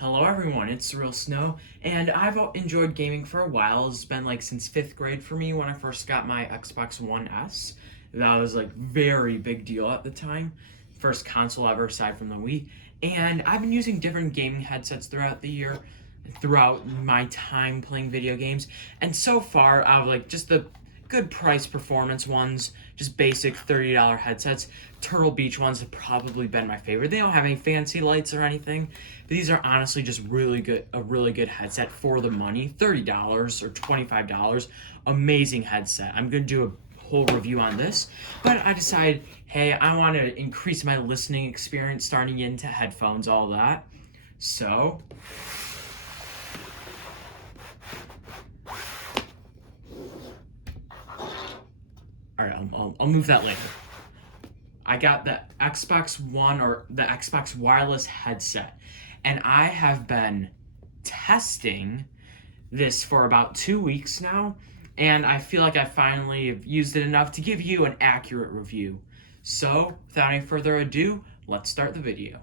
Hello everyone, it's Surreal Snow, and I've enjoyed gaming for a while. It's been like since 5th grade for me when I first got my Xbox One S. That was like very big deal at the time. First console ever aside from the Wii. And I've been using different gaming headsets throughout the year, throughout my time playing video games. And so far, out of like just the good price performance ones, just basic $30 headsets. Turtle Beach ones have probably been my favorite. They don't have any fancy lights or anything, but these are honestly just really good, a really good headset for the money. $30 or $25, amazing headset. I'm gonna do a whole review on this, but I decided, hey, I want to increase my listening experience starting into headphones, all that. So all right, I'll move that later. I got the Xbox One or the Xbox wireless headset, and I have been testing this for about 2 weeks now, and I feel like I finally have used it enough to give you an accurate review. So, without any further ado, let's start the video.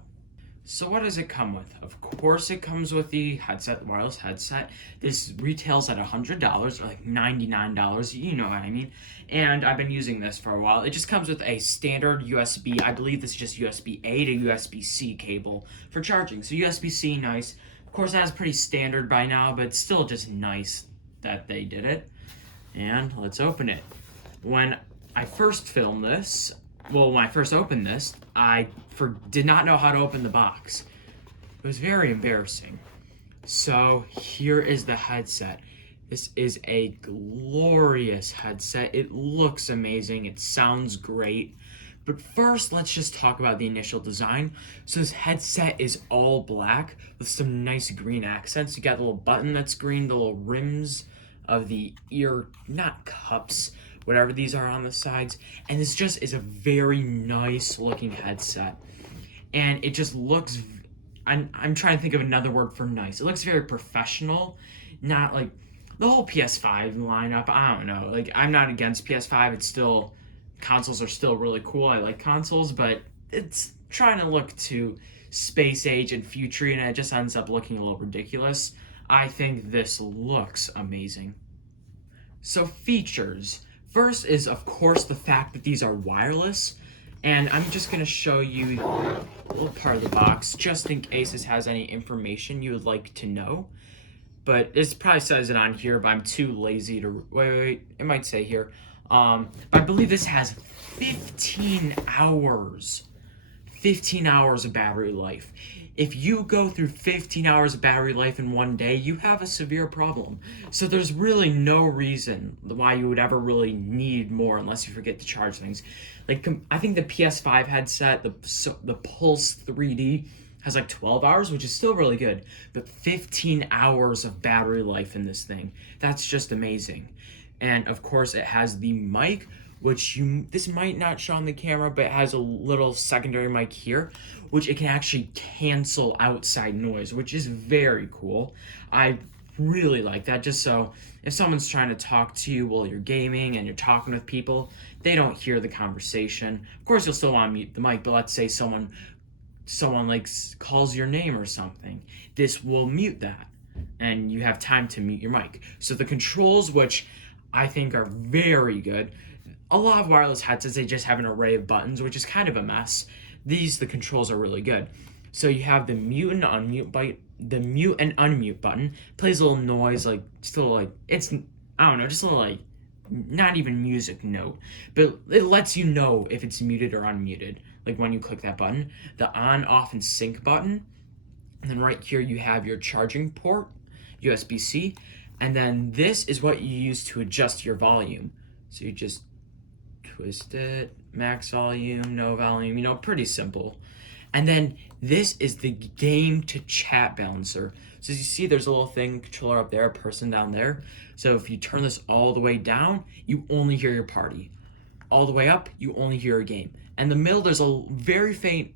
So what does it come with? Of course it comes with the headset, the wireless headset. This retails at $100 or like $99, you know what I mean. And I've been using this for a while. It just comes with a standard USB, I believe this is just USB-A to USB-C cable for charging. So USB-C, nice. Of course that's pretty standard by now, but it's still just nice that they did it. And let's open it. When I first filmed this, when I first opened this, I did not know how to open the box. It was very embarrassing. So here is the headset. This is a glorious headset. It looks amazing. It sounds great. But first, let's just talk about the initial design. So this headset is all black with some nice green accents. You got the little button that's green, the little rims of the ear, not cups, whatever these are on the sides. And this just is a very nice looking headset. And it just looks, I'm trying to think of another word for nice. It looks very professional, not like the whole PS5 lineup. I don't know. Like, I'm not against PS5. It's still, consoles are still really cool. I like consoles, but it's trying to look to space age and future, and it just ends up looking a little ridiculous. I think this looks amazing. So features. First is, of course, the fact that these are wireless, and I'm just going to show you a little part of the box, just in case this has any information you would like to know. But this probably says it on here, but I'm too lazy to, wait, it might say here. But I believe this has 15 hours. 15 hours of battery life. If you go through 15 hours of battery life in one day, you have a severe problem. So there's really no reason why you would ever really need more unless you forget to charge things. Like, I think the PS5 headset, the Pulse 3D, has like 12 hours, which is still really good, but 15 hours of battery life in this thing. That's just amazing. And of course it has the mic, which this might not show on the camera, but it has a little secondary mic here, which it can actually cancel outside noise, which is very cool. I really like that, just so if someone's trying to talk to you while you're gaming and you're talking with people, they don't hear the conversation. Of course, you'll still want to mute the mic, but let's say someone like calls your name or something, this will mute that, and you have time to mute your mic. So the controls, which I think are very good. A lot of wireless headsets, they just have an array of buttons, which is kind of a mess. The controls are really good. So you have the mute and unmute button. Plays a little noise, like still like it's, I don't know, just a little like not even music note, but it lets you know if it's muted or unmuted. Like when you click that button, the on, off, and sync button, and then right here you have your charging port, USB-C, and then this is what you use to adjust your volume. So you just twist it, max volume, no volume, pretty simple. And then this is the game to chat balancer. So as you see, there's a little thing, controller up there, a person down there. So if you turn this all the way down, you only hear your party. All the way up, you only hear a game. And the middle, there's a very faint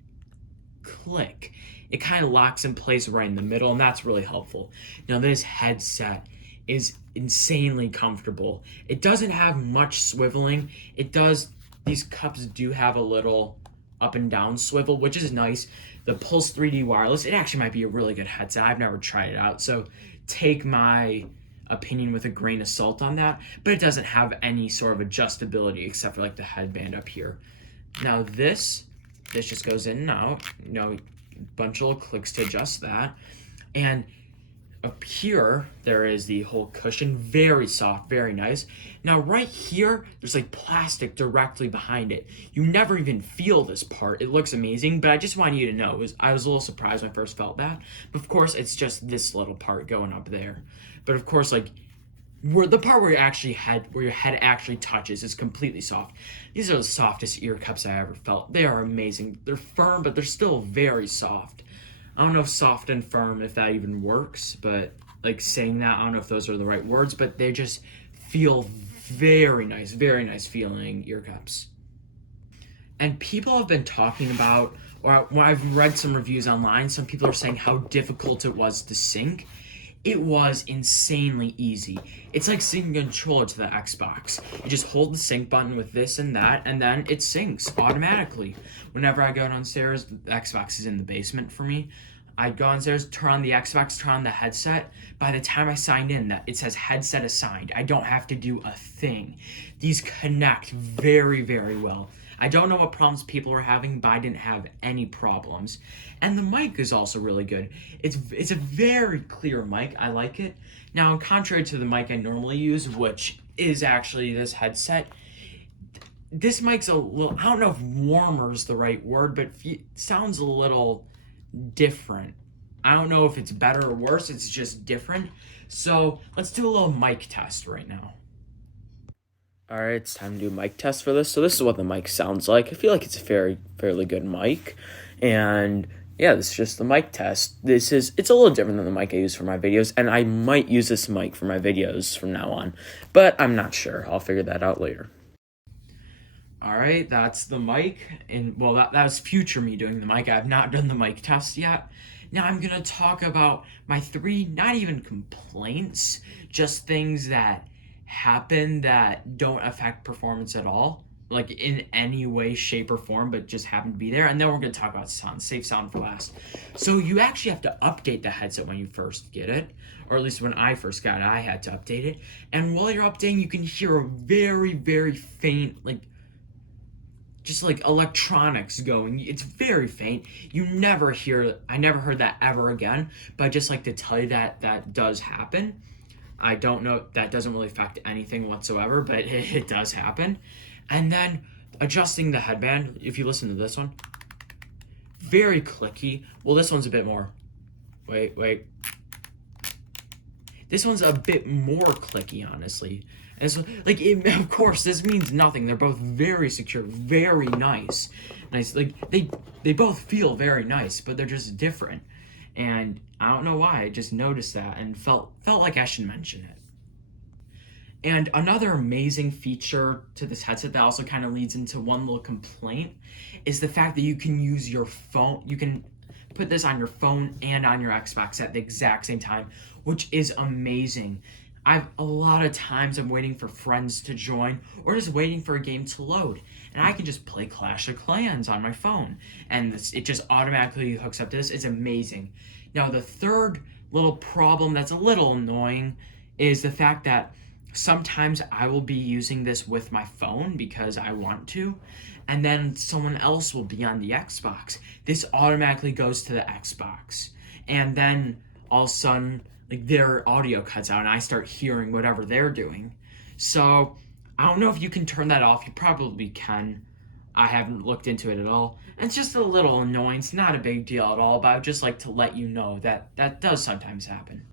click. It kind of locks in place right in the middle, and that's really helpful. Now this headset is insanely comfortable. It doesn't have much swiveling. These cups do have a little up and down swivel, which is nice. The Pulse 3D wireless, it actually might be a really good headset. I've never tried it out, so take my opinion with a grain of salt on that, but it doesn't have any sort of adjustability except for like the headband up here. Now this just goes in and out, bunch of little clicks to adjust that. And up here, there is the whole cushion, very soft, very nice. Now right here, there's like plastic directly behind it. You never even feel this part. It looks amazing, but I just want you to know, I was a little surprised when I first felt that. But of course, it's just this little part going up there. But of course, like, where the part where your head actually touches is completely soft. These are the softest ear cups I ever felt. They are amazing. They're firm, but they're still very soft. I don't know if soft and firm, if that even works, but like saying that, I don't know if those are the right words, but they just feel very nice feeling ear cups. And people have been talking about, or when I've read some reviews online, some people are saying how difficult it was to sync. It was insanely easy. It's like syncing a controller to the Xbox. You just hold the sync button with this and that, and then it syncs automatically. Whenever I go downstairs, the Xbox is in the basement for me. I'd go downstairs, turn on the Xbox, turn on the headset. By the time I signed in, that it says headset assigned. I don't have to do a thing. These connect very, very well. I don't know what problems people are having, but I didn't have any problems. And the mic is also really good. It's a very clear mic. I like it. Now, contrary to the mic I normally use, which is actually this headset, this mic's a little, I don't know if warmer is the right word, but it sounds a little different. I don't know if it's better or worse, it's just different. So let's do a little mic test right now. Alright, it's time to do a mic test for this. So this is what the mic sounds like. I feel like it's a fairly good mic. And yeah, this is just the mic test. It's a little different than the mic I use for my videos, and I might use this mic for my videos from now on. But I'm not sure. I'll figure that out later. Alright, that's the mic. And well, that was future me doing the mic. I have not done the mic test yet. Now I'm going to talk about my 3, not even complaints, just things that happen that don't affect performance at all, like in any way, shape, or form, but just happen to be there. And then we're going to talk about sound, save sound for last. So you actually have to update the headset when you first get it, or at least when I first got it, I had to update it. And while you're updating, you can hear a very, very faint, just like electronics going. It's very faint. I never heard that ever again, but I'd just like to tell you that does happen. I don't know, that doesn't really affect anything whatsoever, but it does happen. And then adjusting the headband, if you listen to this one, very clicky. Well, this one's a bit more. Wait. This one's a bit more clicky, honestly. And so, of course, this means nothing. They're both very secure, very nice. Like, they both feel very nice, but they're just different. And I don't know why, I just noticed that and felt like I should mention it. And another amazing feature to this headset that also kind of leads into one little complaint is the fact that you can use your phone. You can put this on your phone and on your Xbox at the exact same time, which is amazing. A lot of times I'm waiting for friends to join or just waiting for a game to load, and I can just play Clash of Clans on my phone, and it just automatically hooks up to this. It's amazing. Now, the third little problem that's a little annoying is the fact that sometimes I will be using this with my phone because I want to, and then someone else will be on the Xbox. This automatically goes to the Xbox, and then all of a sudden, their audio cuts out and I start hearing whatever they're doing. So I don't know if you can turn that off. You probably can. I haven't looked into it at all. And it's just a little annoying. It's not a big deal at all, but I would just like to let you know that does sometimes happen.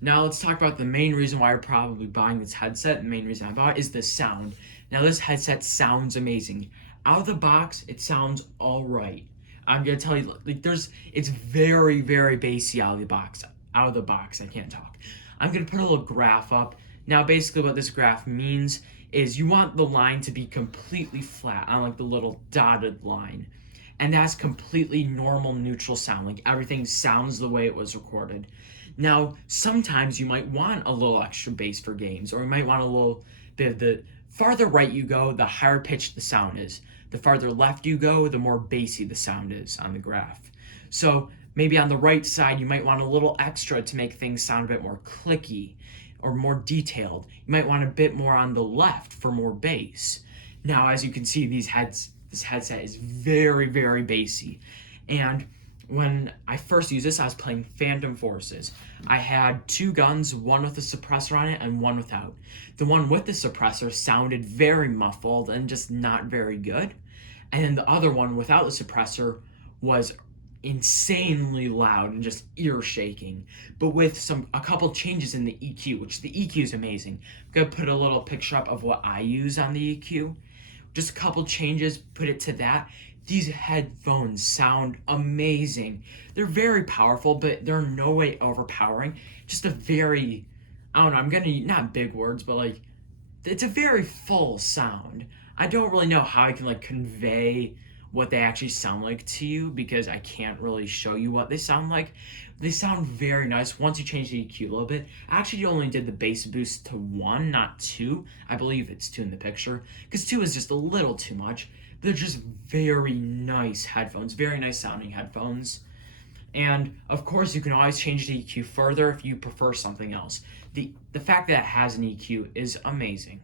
Now let's talk about the main reason why you're probably buying this headset. The main reason I bought it is the sound. Now this headset sounds amazing. Out of the box, it sounds all right. I'm gonna tell you, it's very, very bassy out of the box. I can't talk. I'm going to put a little graph up. Now, basically what this graph means is you want the line to be completely flat on the little dotted line. And that's completely normal, neutral sound. Everything sounds the way it was recorded. Now, sometimes you might want a little extra bass for games, or you might want a little bit of the farther right you go, the higher pitched the sound is. The farther left you go, the more bassy the sound is on the graph. So maybe on the right side, you might want a little extra to make things sound a bit more clicky or more detailed. You might want a bit more on the left for more bass. Now, as you can see, this headset is very, very bassy. And when I first used this, I was playing Phantom Forces. I had two guns, one with a suppressor on it and one without. The one with the suppressor sounded very muffled and just not very good. And then the other one without the suppressor was insanely loud and just ear shaking, but with a couple changes in the EQ, which the EQ is amazing. I'm gonna put a little picture up of what I use on the EQ. Just a couple changes, put it to that. These headphones sound amazing. They're very powerful, but they're no way overpowering. Just a very, I don't know, I'm gonna, not big words, but like, it's a very full sound. I don't really know how I can like convey what they actually sound like to you because I can't really show you what they sound like. They sound very nice once you change the EQ a little bit. Actually, you only did the bass boost to 1, not 2. I believe it's 2 in the picture because 2 is just a little too much. They're just very nice headphones, very nice sounding headphones. And of course, you can always change the EQ further if you prefer something else. The fact that it has an EQ is amazing.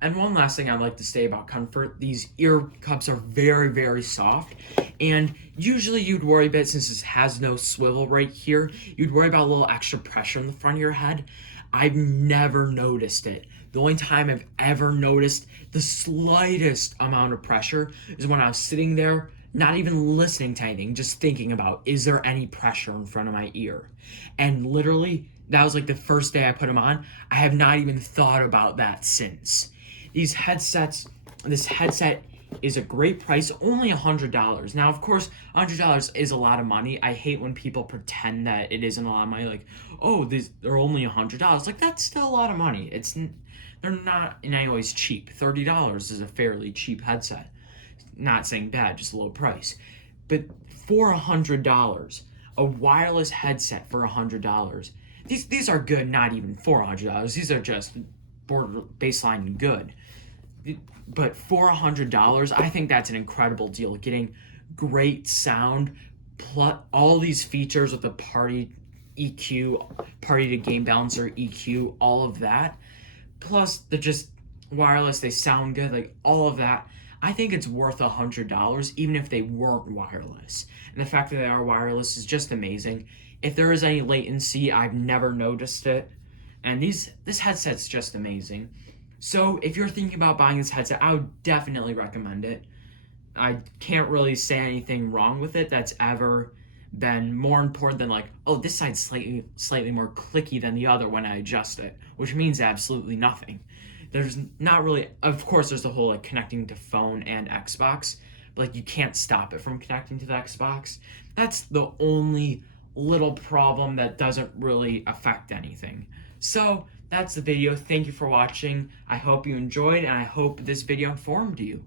And one last thing I'd like to say about comfort, these ear cups are very, very soft. And usually you'd worry a bit, since this has no swivel right here, you'd worry about a little extra pressure in the front of your head. I've never noticed it. The only time I've ever noticed the slightest amount of pressure is when I was sitting there, not even listening to anything, just thinking about, is there any pressure in front of my ear? And literally, that was like the first day I put them on. I have not even thought about that since. This headset is a great price, only $100. Now, of course, $100 is a lot of money. I hate when people pretend that it isn't a lot of money. Like, oh, they're only $100. Like, that's still a lot of money. They're not in any ways cheap. $30 is a fairly cheap headset. Not saying bad, just a low price. But for $100, a wireless headset for $100, these are good. Not even for $100. These are just border baseline good. But for $100, I think that's an incredible deal. Getting great sound, plus all these features with the party EQ, party to gain balancer EQ, all of that, plus the just wireless, they sound good, like all of that. I think it's worth $100, even if they weren't wireless. And the fact that they are wireless is just amazing. If there is any latency, I've never noticed it. And this headset's just amazing. So if you're thinking about buying this headset, I would definitely recommend it. I can't really say anything wrong with it that's ever been more important than like, oh, this side's slightly more clicky than the other when I adjust it, which means absolutely nothing. There's not really, of course, there's the whole like connecting to phone and Xbox, but like you can't stop it from connecting to the Xbox. That's the only little problem that doesn't really affect anything. So that's the video. Thank you for watching. I hope you enjoyed, and I hope this video informed you.